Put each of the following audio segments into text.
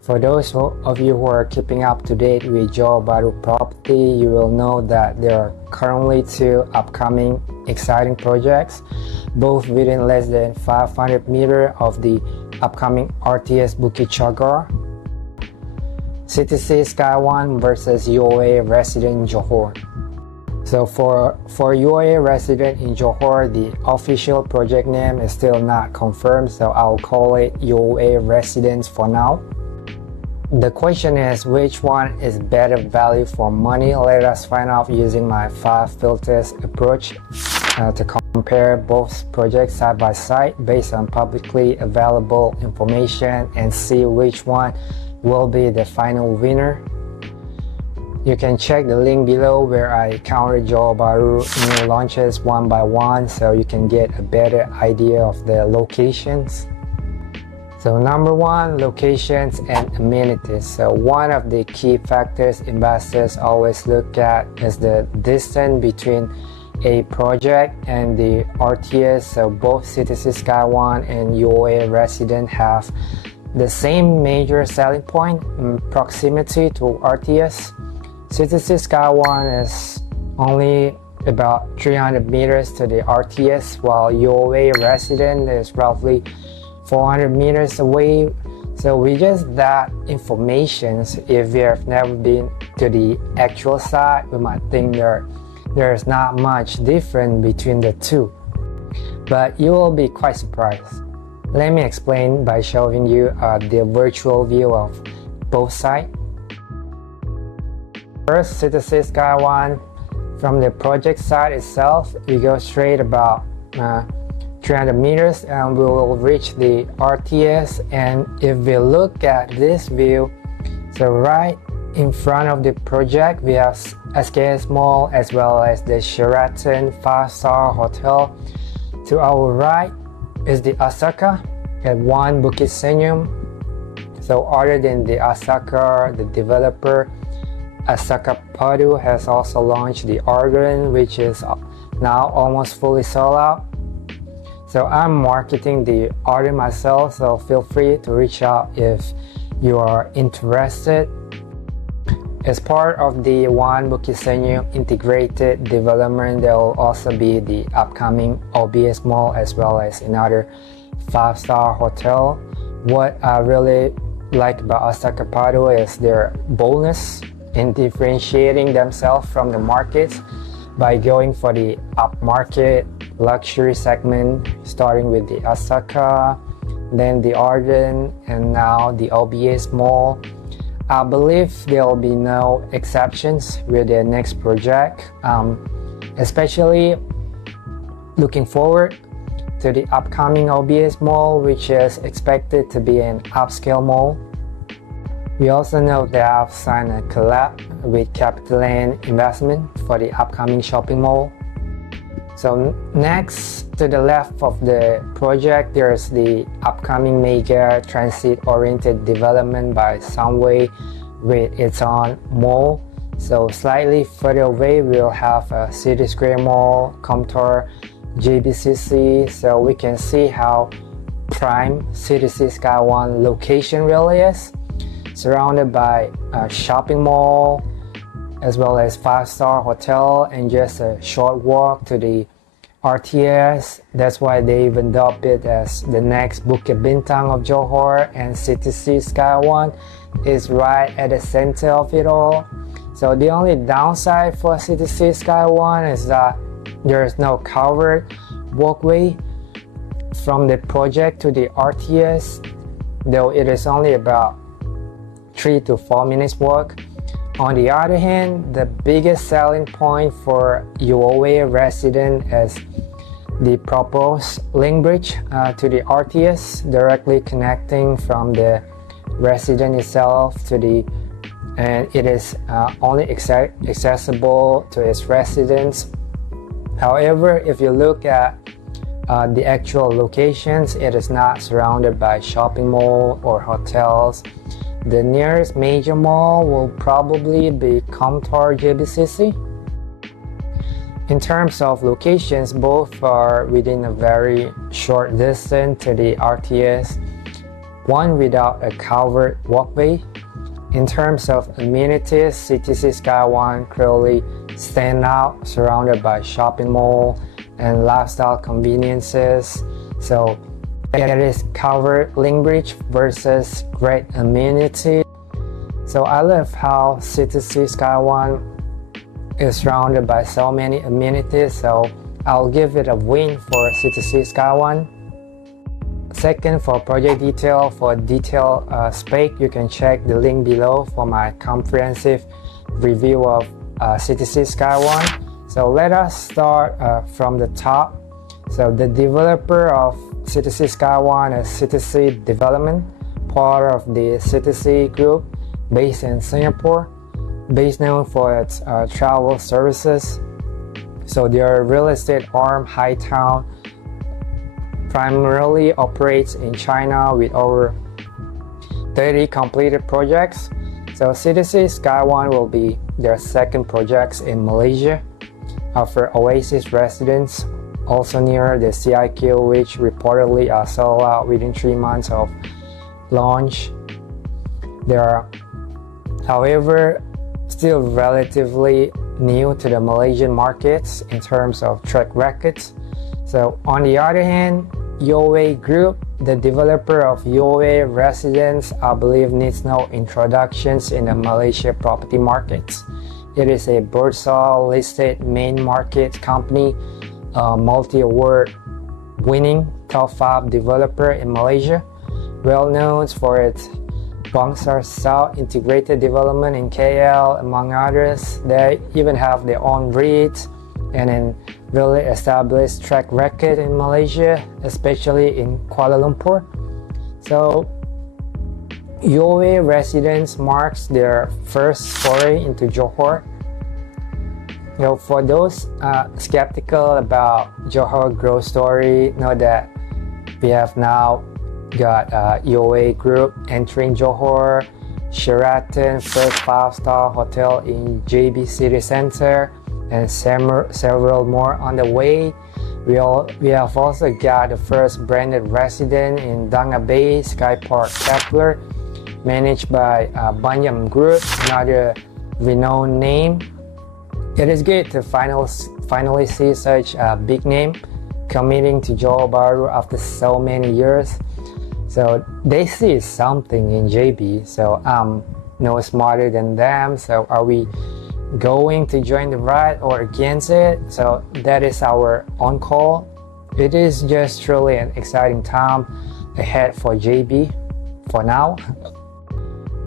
For those of you who are keeping up to date with Johor Bahru property, you will know that there are currently 2 upcoming exciting projects, both within less than 500 meters of the upcoming RTS Bukit Chagar, CTC SkyOne versus UOA resident Johor. So for UOA resident in Johor, the official project name is still not confirmed, so I'll call it UOA residence for now. The question is, which one is better value for money? Let us find out using my 5 filters approach to compare both projects side by side based on publicly available information and see which one will be the final winner. You can check the link below where I counted Johor Bahru new launches one by one so you can get a better idea of the locations. So number 1, locations and amenities. So one of the key factors investors always look at is the distance between a project and the RTS. So both CTC SkyOne and UOA resident have the same major selling point, proximity to RTS. CTC SkyOne is only about 300 meters to the RTS, while UOA resident is roughly 400 meters away. So with just that information, if we have never been to the actual site, we might think there's not much difference between the 2, but you will be quite surprised. Let me explain by showing you the virtual view of both sides. First, CTC SkyOne. From the project site itself, we go straight about 300 meters and we will reach the RTS. And if we look at this view, so right in front of the project we have sksmall as well as the Sheraton 5-star hotel. To our right is the Asaka at 1 Bukit Senyum. So other than the Asaka, the developer Asaka Padu has also launched the Arden, which is now almost fully sold out. So I'm marketing the Arden myself, so feel free to reach out if you are interested. As part of the 1 Bukit Senyum integrated development, there will also be the upcoming OBS Mall as well as another 5-star hotel. What I really like about Asaka Padu is their boldness in differentiating themselves from the markets by going for the upmarket luxury segment, starting with the Asaka, then the Arden, and now the OBS Mall. I believe there will be no exceptions with their next project, especially looking forward to the upcoming OBS Mall, which is expected to be an upscale mall. We also know they have signed a collab with CapitaLand Investment for the upcoming shopping mall. So next, to the left of the project, there's the upcoming mega transit-oriented development by Sunway with its own mall. So slightly further away, we'll have a City Square Mall, Comtor, JBCC. So we can see how prime CTC SkyOne location really is, surrounded by a shopping mall as well as 5-star hotel and just a short walk to the RTS. That's why they even dubbed it as the next Bukit Bintang of Johor, and CTC SkyOne is right at the center of it all. So the only downside for CTC SkyOne is that there is no covered walkway from the project to the RTS, though it is only about 3 to 4 minutes walk. On the other hand, the biggest selling point for UOA resident is the proposed link bridge to the RTS, directly connecting from the resident itself to the, and it is only accessible to its residents. However, if you look at the actual locations, it is not surrounded by shopping mall or hotels. The nearest major mall will probably be Comtor JBCC. In terms of locations, both are within a very short distance to the RTS. one without a covered walkway. In terms of amenities, CTC SkyOne clearly stand out, surrounded by shopping mall and lifestyle conveniences. So it is covered link bridge versus great amenity. So I love how CTC SkyOne is surrounded by so many amenities. So I'll give it a win for CTC SkyOne. Second, for project detail, for detailed spec, you can check the link below for my comprehensive review of CTC SkyOne. So let us start from the top. So the developer of CTC SkyOne is CTC Development, part of the CTC Group, based in Singapore, best known for its travel services. So their real estate arm, Hightown, primarily operates in China with over 30 completed projects. So CTC SkyOne will be their second projects in Malaysia, for Oasis residents, also near the CIQ, which reportedly are sold out within 3 months of launch. They are, however, still relatively new to the Malaysian markets in terms of track records. So on the other hand, UOA Group, the developer of UOA residents, I believe needs no introductions in the Malaysia property markets. It is a Bursa listed main market company, multi-award winning top 5 developer in Malaysia, well known for its Bangsar South integrated development in KL, among others. They even have their own REITs and a really established track record in Malaysia, especially in Kuala Lumpur. So UOA residents marks their first foray into Johor. You know, for those skeptical about Johor growth story, know that we have now got UOA Group entering Johor, Sheraton first 5-star hotel in JB City Center, and several more on the way. We have also got the first branded resident in Danga Bay, Sky Park Kepler, managed by Banyam Group, another renowned name. It is good to finally see such a big name committing to Johor Bahru after so many years. So they see something in JB, so I'm no smarter than them. So are we going to join the ride or against it? So that is our own call. It is just truly an exciting time ahead for JB for now.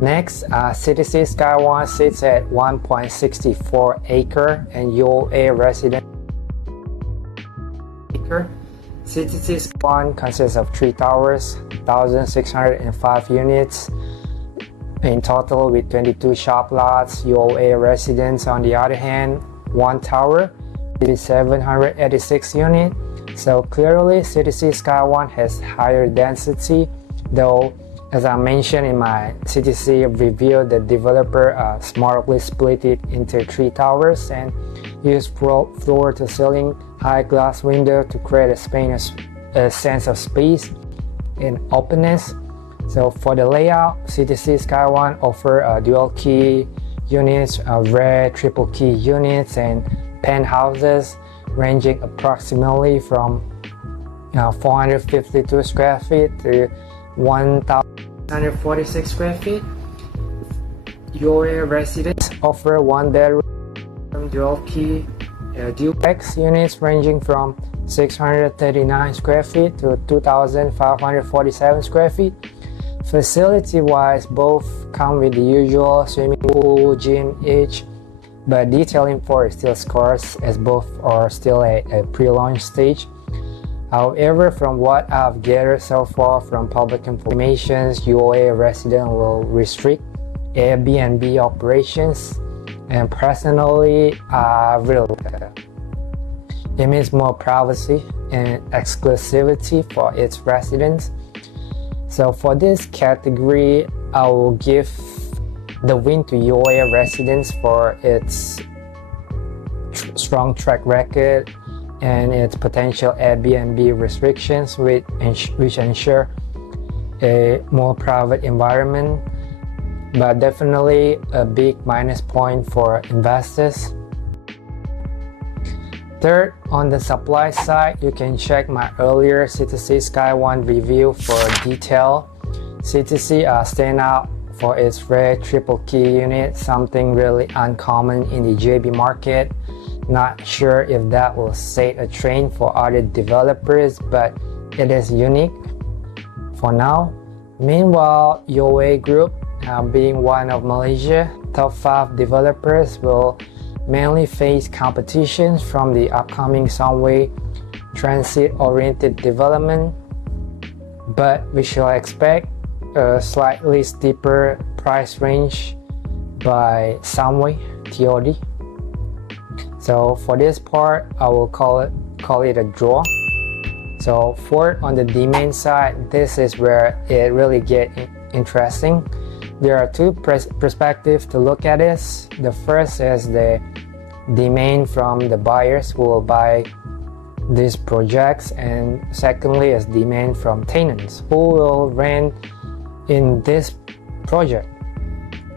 Next, CTC SkyOne sits at 1.64 acre and UOA resident acre. CTC SkyOne consists of 3 towers, 1,605 units in total with 22 shop lots. UOA residents, on the other hand, 1 tower with 786 units. So clearly CTC SkyOne has higher density, though as I mentioned in my CTC review, the developer smartly split it into 3 towers and used floor-to-ceiling high glass window to create a sense of space and openness. So for the layout, CTC SkyOne offer dual key units, rare triple key units, and penthouses ranging approximately from 452 square feet to 1,146 square feet. UOA residents offer 1-bedroom dual key duplex units ranging from 639 square feet to 2,547 square feet. Facility-wise, both come with the usual swimming pool, gym each, but detailing for is still scarce as both are still at a pre-launch stage. However, from what I've gathered so far from public information, UOA resident will restrict Airbnb operations, and personally, it means more privacy and exclusivity for its residents. So for this category, I will give the win to UOA residents for its strong track record and its potential Airbnb restrictions which ensure a more private environment, but definitely a big minus point for investors. Third, on the supply side, you can check my earlier CTC SkyOne review for detail. CTC stand out for its rare triple key unit, something really uncommon in the JB market. Not sure if that will set a trend for other developers, but it is unique for now. Meanwhile, UOA Group, being one of Malaysia's top 5 developers, will mainly face competition from the upcoming subway transit-oriented development, but we shall expect a slightly steeper price range by subway TOD. So for this part, I will call it a draw. So fourth, on the demand side, this is where it really gets interesting. There are two perspectives to look at this. The first is the demand from the buyers who will buy these projects, and secondly is demand from tenants who will rent in this project.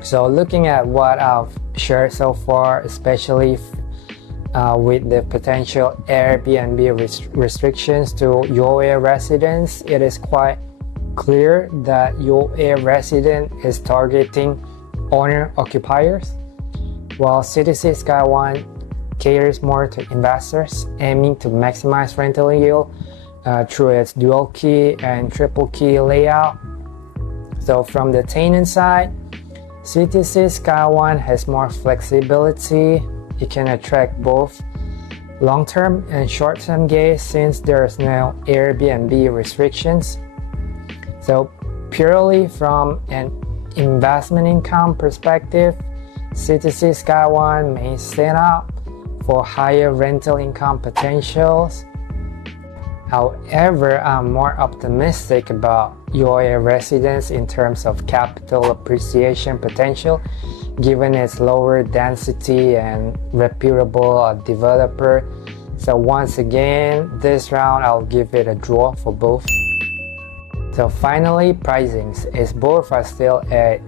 So looking at what I've shared so far, especially with the potential Airbnb restrictions to UOA residents, it is quite clear that UOA resident is targeting owner-occupiers, while CTC SkyOne caters more to investors, aiming to maximize rental yield through its dual key and triple key layout. So from the tenant side, CTC SkyOne has more flexibility. It can attract both long-term and short-term guests since there is no Airbnb restrictions. So purely from an investment income perspective, CTC SkyOne may stand out for higher rental income potentials. However, I'm more optimistic about UOA residents in terms of capital appreciation potential, given its lower density and reputable developer. So once again, this round I'll give it a draw for both. So finally, pricings, as both are still at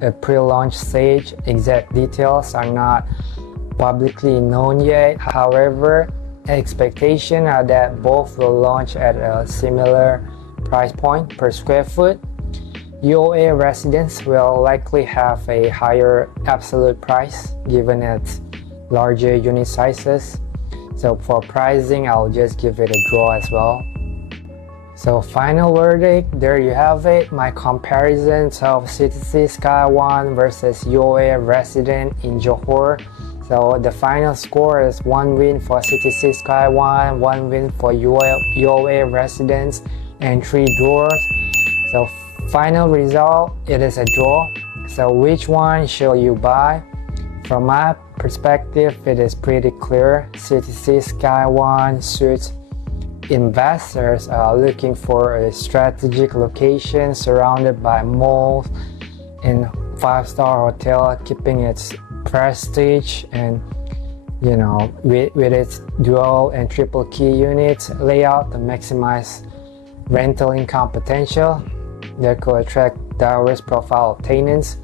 a pre-launch stage. Exact details are not publicly known yet. However, expectations are that both will launch at a similar price point per square foot. UOA residents will likely have a higher absolute price given its larger unit sizes. So for pricing, I'll just give it a draw as well. So final verdict, there you have it, my comparisons of CTC SkyOne versus UOA resident in Johor. So the final score is 1 win for CTC SkyOne, 1 win for UOA residents, and 3 draws. So final result, it is a draw. So which one should you buy? From my perspective, it is pretty clear. CTC SkyOne suits investors are looking for a strategic location surrounded by malls and 5-star hotel, keeping its prestige and with its dual and triple key units layout to maximize rental income potential. They could attract diverse profile of tenants.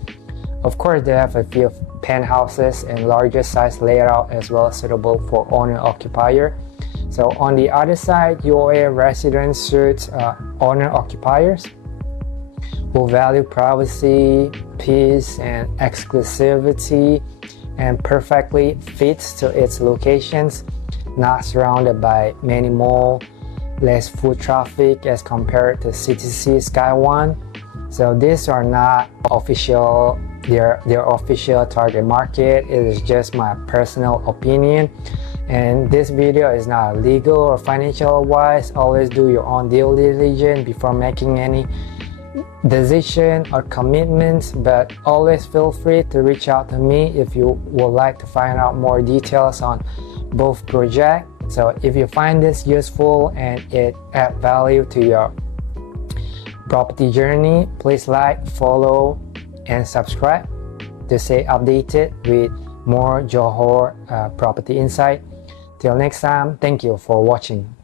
Of course, they have a few penthouses and larger size layout as well, suitable for owner-occupier. So on the other side, UOA residents suits owner-occupiers who value privacy, peace, and exclusivity, and perfectly fits to its locations, not surrounded by many malls, less foot traffic as compared to CTC SkyOne. So these are not official, their official target market. It is just my personal opinion. And this video is not legal or financial advice. Always do your own due diligence before making any decision or commitments, but always feel free to reach out to me if you would like to find out more details on both projects. So if you find this useful and it adds value to your property journey, please like, follow, and subscribe to stay updated with more Johor property insight. Till next time, thank you for watching.